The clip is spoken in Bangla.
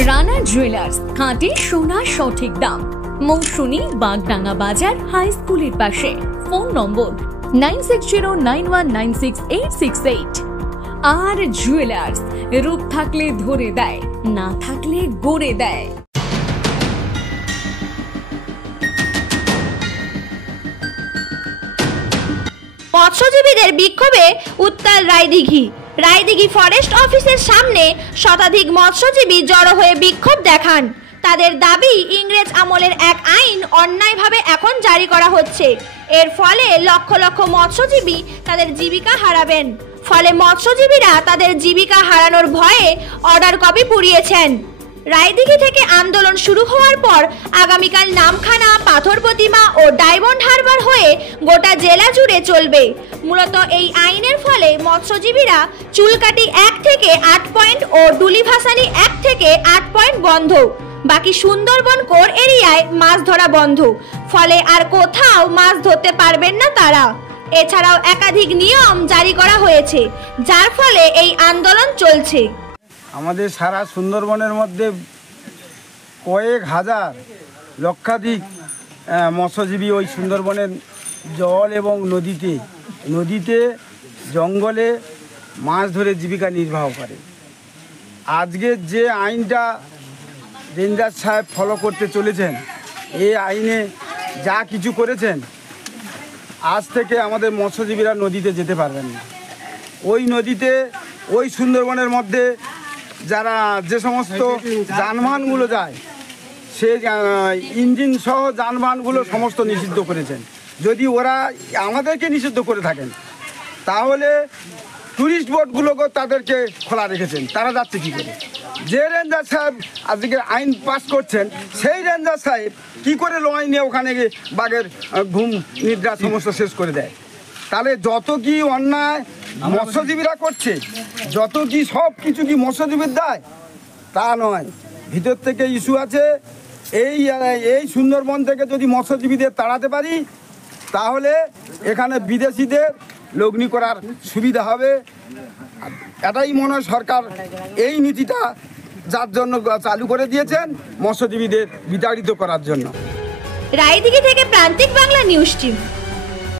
রানা জুয়েলার্স, খাঁটি সোনা সঠিক দাম। মৌসুমী, বাগডাঙ্গা বাজার, হাই স্কুলের পাশে। ফোন নম্বর 9609196868। আর জুয়েলার্স, রূপ থাকলে ধরে দেয়, না থাকলে গড়ে দেয়। মৎস্যজীবীদের বিক্ষোভে উত্তাল রায়দিঘি ফরেস্ট অফিসের সামনে শতাধিক মৎস্যজীবী জড়ো হয়ে বিক্ষোভ দেখান। তাদের দাবি, ইংরেজ আমলের এক আইন অন্যায়ভাবে এখন জারি করা হচ্ছে। এর ফলে লক্ষ লক্ষ মৎস্যজীবী তাদের জীবিকা হারাবেন। ফলে মৎস্যজীবীরা তাদের জীবিকা হারানোর ভয়ে অর্ডার কপি পুড়িয়েছেন। রায়দিঘি থেকে আন্দোলন শুরু হওয়ার পর আগামীকাল নামখানা, পাথর প্রতিমা ও ডায়মন্ড হারবার হয়ে গোটা জেলা জুড়ে চলবে। মূলত এই আইনের ফলে মৎস্যজীবীরা চুলকাটি 1 থেকে 8 পয়েন্ট ও ডুলি ভাসানি 1 থেকে 8 পয়েন্ট বন্ধ। বাকি সুন্দরবন কোর এরিয়ায় মাছ ধরা বন্ধ। ফলে আর কোথাও মাছ ধরতে পারবেন না তারা। এছাড়াও একাধিক নিয়ম জারি করা হয়েছে, যার ফলে এই আন্দোলন চলছে। আমাদের সারা সুন্দরবনের মধ্যে কয়েক হাজার লক্ষাধিক মৎস্যজীবী ওই সুন্দরবনের জল এবং নদীতে জঙ্গলে মাছ ধরে জীবিকা নির্বাহ করে। আজকে যে আইনটা রেঞ্জার সাহেব ফলো করতে চলেছেন, এই আইনে যা কিছু করেছেন, আজ থেকে আমাদের মৎস্যজীবীরা নদীতে যেতে পারবেন না। ওই নদীতে, ওই সুন্দরবনের মধ্যে যারা যে সমস্ত যানবাহনগুলো যায়, সে ইঞ্জিন সহ যানবাহনগুলো সমস্ত নিষিদ্ধ করেছেন। যদি ওরা আমাদেরকে নিষিদ্ধ করে থাকেন, তাহলে টুরিস্ট বোটগুলোকেও তাদেরকে খোলা রেখেছেন। তারা যাচ্ছে কী করে? যে রেঞ্জার সাহেব আজকে আইন পাস করছেন, সেই রেঞ্জার সাহেব কী করে লয় নিয়ে ওখানে গিয়ে বাঘের ঘুম নিদ্রা সমস্ত শেষ করে দেয়? তাহলে যত কি অন্যায় মৎস্যজীবীরা করছে, যত কি সব কিছু কি মৎস্যজীবীর দায়? তা নয়, ভিতর থেকে ইস্যু আছে। এই সুন্দরবন থেকে যদি মৎস্যজীবীদের তাড়াতে পারি, তাহলে এখানে বিদেশিদের লগ্নি করার সুবিধা হবে। এটাই মনে হয় সরকার এই নীতিটা যার জন্য চালু করে দিয়েছেন, মৎস্যজীবীদের বিতাড়িত করার জন্য। রায়দিঘি থেকে প্রান্তিক বাংলা নিউজ টিম।